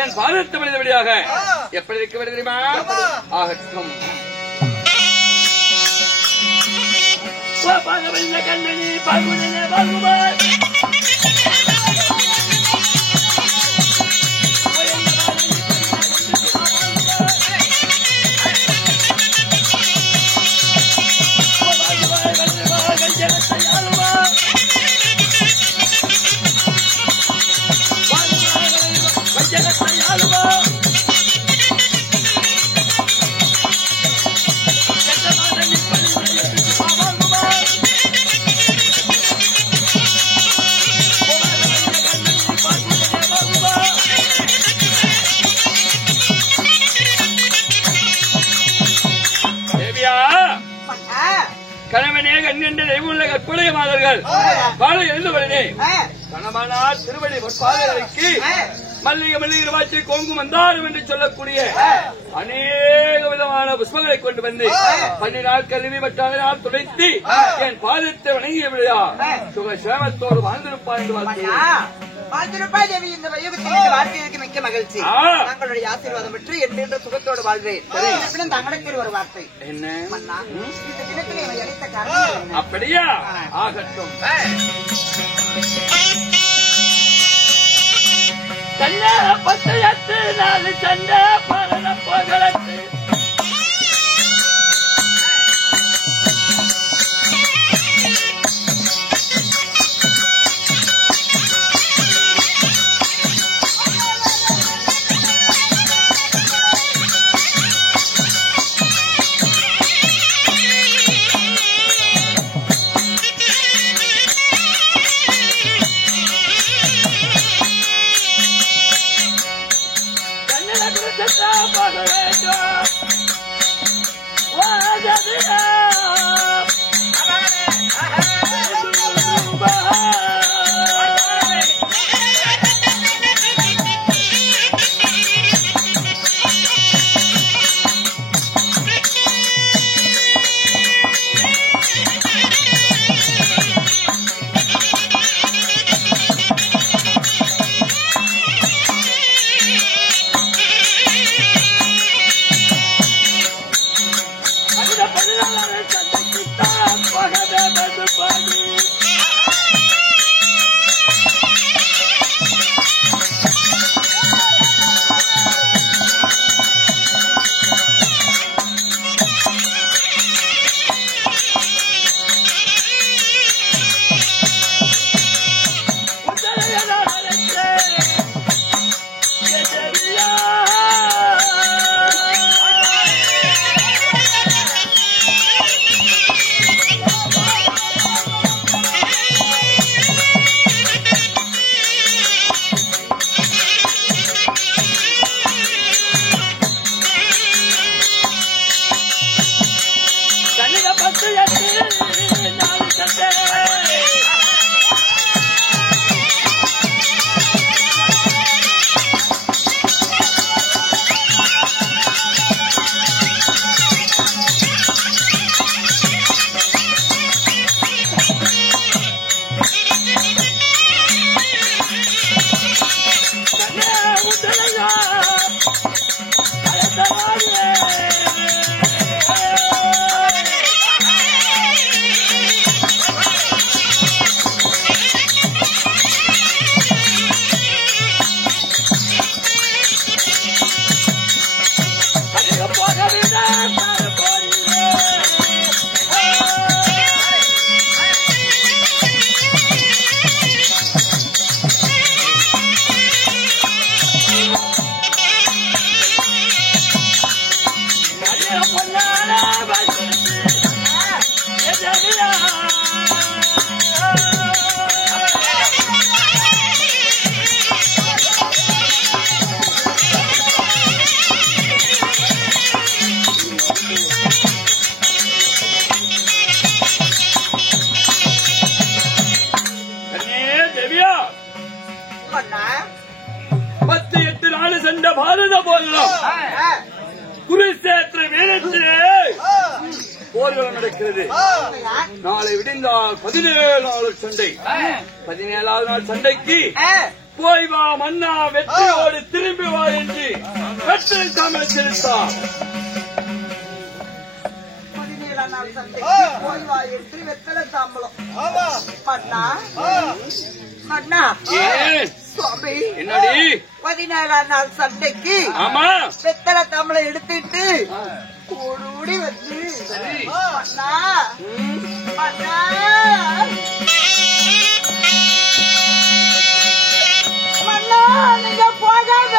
என் பாதத்து மனிதபடியாக எப்படி இருக்க தெரியுமா? ஆகட்டும். கண்ணனி பாகுடனே பாகுபாய் கணவனே கண்ணின்ற தெய்வமுள்ள கற்புடைய மாதர்கள் வாழ எழுந்தவரனே கணவனார் திருவடி பாதங்களுக்கு மல்லிகை மல்லிகை வாட்சி கொங்கு மந்தாரம் என்று சொல்லக்கூடிய அநேக விதமான புஷ்பங்களை கொண்டு வந்து 12 நாள் கல்வி மற்றால் துடைத்து என் பாதத்தை வணங்கிய விடையா சுக சேமத்தோடு வாழ்ந்திருப்பார் என்று வாழ்ந்திருப்பாய் தேவி. இந்த வயோகத்தில் வாழ்க்கைக்கு மிக்க மகிழ்ச்சி. தங்களுடைய ஆசீர்வாதம் பெற்று என்று சுகத்தோடு வாழ்வேன். தங்களுக்கு ஒரு வார்த்தை என்ன? இந்த தினத்திலே அளித்த காரணம் அப்படியா? ஆகட்டும். சண்டை பத்தையத்து 4 சண்டை பரண போகலத்து பாரத போர்களும் குருசேத்திர வீரத்திலே போர்களும் நடக்கிறது. நாளை விடிந்தால் 17 நாள் சண்டை. 17வது நாள் சண்டைக்கு போய் வா மன்னா, வெற்றியோடு திரும்பி வா என்று வெற்றி தமிழ் செலுத்தார். 17 நாள் சண்டைக்கு போய் வா என்று வெத்தலை தாம்பலம். மன்னா மன்னா சுவாமி, என்னடி 17 நாள் சண்டைக்கு ஆமா வெத்தலை தாம்பலம் எடுத்துட்டு கூடி வந்து மன்னா மன்னா மன்னா நீங்க போகாத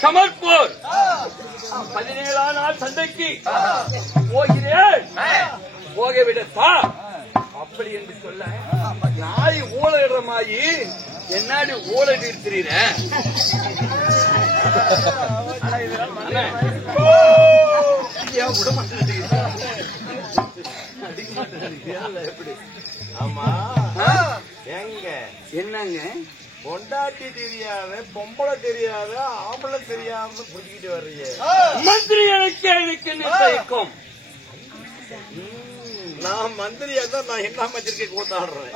சமர்ப்போர் 17 நாள் சண்டைக்கு போகிறேன் போகவிடத்தா அப்படி என்று சொல்ல நாய் ஊழலிடுற நேரமாயி என்னாடி ஓடிட்டு இருக்கிறீர? ஆமா எங்க என்னங்க பொண்டாட்டி தெரியாத பொம்பளை தெரியாத ஆம்பளை தெரியாம புடிக்கிட்டு வர்றீங்க. மந்திரி எனக்கு என்ன தயக்கம்? நான் மந்திரியா தான் நான் என்ன மந்திரிக்கை கூத்தாடுறேன்.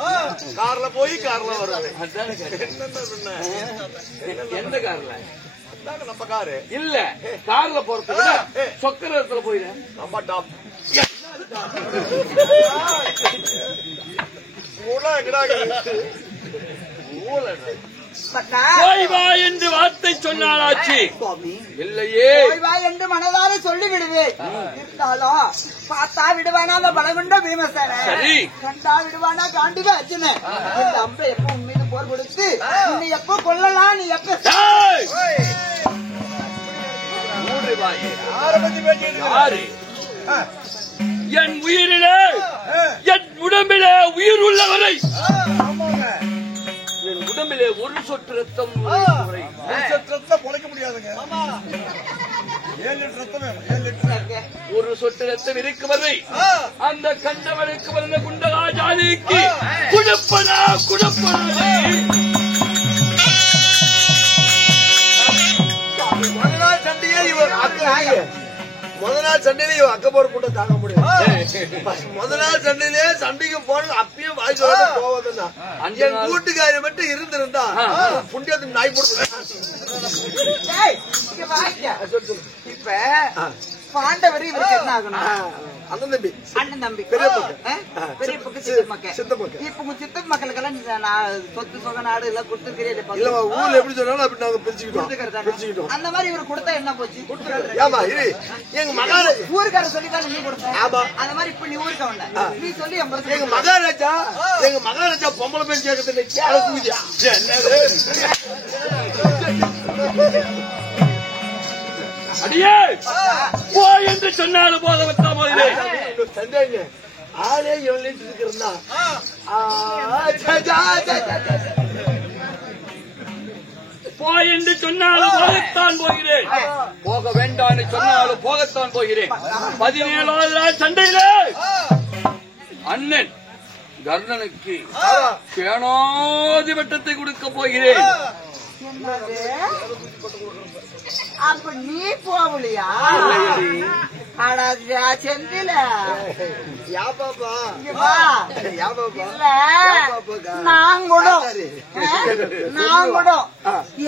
கார்ல போய் கார்ல வருவேன். எந்த கார்ல? அதாங்க நம்ம காரு இல்ல, கார்ல போறது விட சொக்கரத்துல போயிடுறேன். நம்ம டாப் போய் வா என்று வார்த்தை சொன்னாலாச்சு. இல்லையே போய் வா என்று மனதார சொல்லி விடுவேன். இருந்தாலும் பார்த்தா விடுவானா அந்த பலகுண்ட பீமசேன, சரி. கண்டா விடுவானா காண்டிவ அர்ஜுனன். இந்த அம்பை எப்ப உன் மீது போர் கொடுத்து உன்னை எப்ப கொல்லலாம், நீ எப்ப யாரு? என் உயிரிலே என் உடம்பிலே உயிர் உள்ளவரை என் உடம்பிலே ஒரு சொட்டு ரத்தம் பொழைக்க முடியாதுங்க. 7 லிட்டர் ரத்தம் வேணும். 7 லிட்டர் ஒரு சொட்டு ரத்தம் இருக்கும் வரை அந்த கண்டவனுக்கு வந்த குண்டலா ஜாதிக்கு குடப்படா குடப்படா. முதல் சண்டையே இவர் அக்கப்போர் கூட்டம் தாங்க முடியும். முதல் நாள் சண்டையிலே சண்டைக்கு போனது அப்பயும் வாய்ஸ் போவதுன்னா என் கூட்டுக்காரி மட்டும் இருந்திருந்தா புண்டியத்து நாய் போட்டு. இப்ப பாண்டவர் இவருக்கு என்ன ஆகணும்? அண்ணன் தம்பி அண்ணன் தம்பி பெரிய பக்கம். பெரிய பக்கம் சித்தப்பு மக்கள். சித்தப்பக்கம். இப்ப உங்க சித்தப்பு மக்களுக்கெல்லாம் சொத்து சொக நாடு எல்லாம் கொடுத்துருக்கிறேன். இல்ல ஊர்ல எப்படி சொன்னாலும் அப்படி நாங்க பிரிச்சுக்கிட்டோம். அந்த மாதிரி இவர் கொடுத்தா என்ன போச்சு? ஏமா இரு எங்க மகாராஜா ஊருக்கார சொல்லிதான் நீ கொடுத்த. ஆமா. அந்த மாதிரி இப்ப நீ ஊருக்கு வந்த நீ சொல்லி எங்க மகாராஜா பொம்பளை பேர் கேட்கறது அடியே போ என்று சொன்னாலும் போத வச்சா போகிறேன். சந்தேங்க ஆளே எவ்வளவு இருக்கிறதா போ என்று சொன்னாலும் போகத்தான் போகிறேன். போக வேண்டாம் என்று சொன்னாலும் போகத்தான் போகிறேன். 17வது நாள் சண்டையிலே அண்ணன் கர்ணனுக்கு சேனாதிபட்டத்தை கொடுக்க போகிறேன். அப்ப நீ போகலையா? செந்தில நான் கூட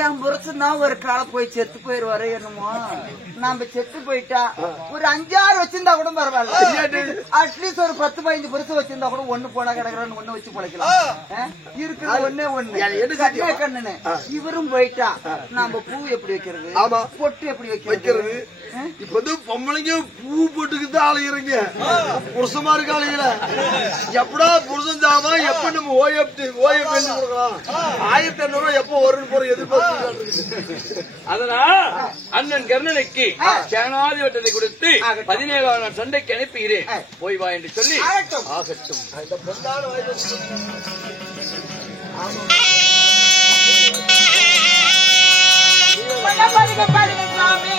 என் புருஷன் தான் ஒரு காலம் போய் செத்து போயிருவாரு என்னமோ. நம்ம செத்து போயிட்டா ஒரு 5-6 வச்சிருந்தா கூட பரவாயில்ல. அட்லீஸ்ட் ஒரு 10-15 புருஷன் வச்சிருந்தா கூட ஒண்ணு போனா கிடக்குறான்னு ஒண்ணு வச்சு பழைக்கலாம். இருக்கிறது ஒண்ணு கண்ணுன்னு இவரும் போயிட்டா நம்ம பூ எப்படி வைக்கிறது, பொட்டு எப்படி வைக்கிறது? இப்ப வந்து பொம்பளைங்க பூ போட்டுக்கிட்டு அலைகிறீங்க, புருஷமா இருக்க அலைகிற. எப்படா புருஷன் ஜாமா எப்ப நம்ம ஓஎப்டி கொடுக்கலாம்? 1500 எப்ப ஒரு போற எதிர்பார்த்து. அதனால் அண்ணன் கர்ணனுக்கு சேனாதிபட்டத்தை கொடுத்து 17வது நாள் சண்டைக்கு அனுப்புகிறேன். போய் வா என்று சொல்லி ஆகட்டும். இந்த பொந்தான சாமி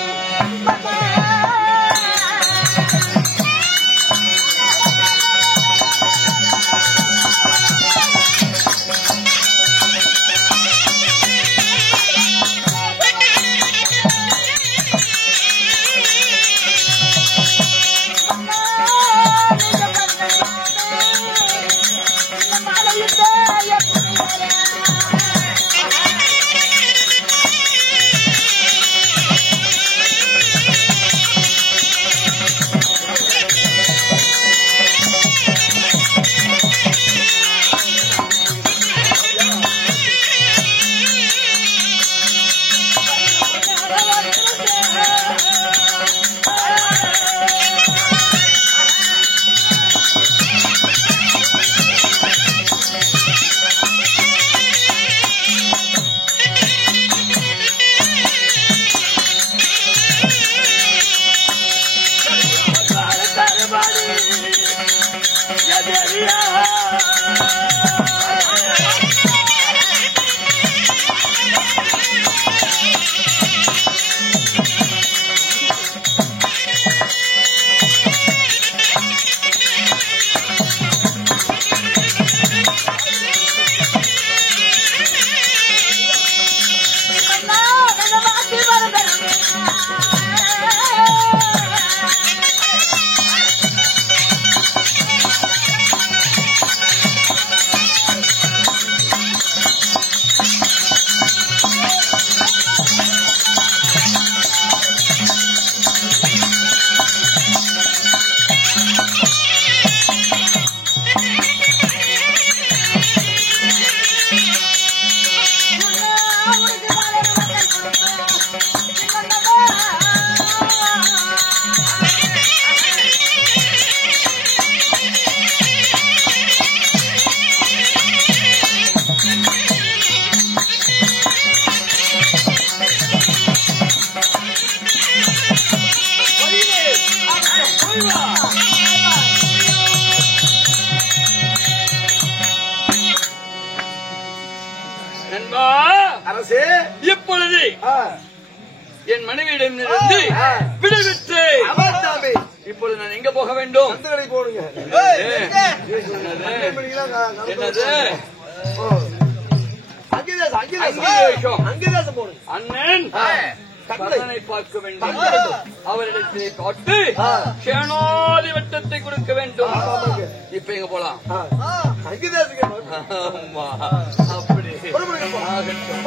நண்பா அரசே இப்பொழுது என் மனைவியிடமிருந்து விடுவித்து இப்பொழுது நான் எங்க போக வேண்டும்? அந்த கடை போடுங்க. என்னது அங்கேதான் போடுங்க. அண்ணன் கண்ணனை பார்க்க வேண்டும். அவரிடத்தை பார்த்து சேனாதி வட்டத்தை கொடுக்க வேண்டும். இப்ப எங்க போலாம்? ஆமா, அப்படி ஆகட்டும்.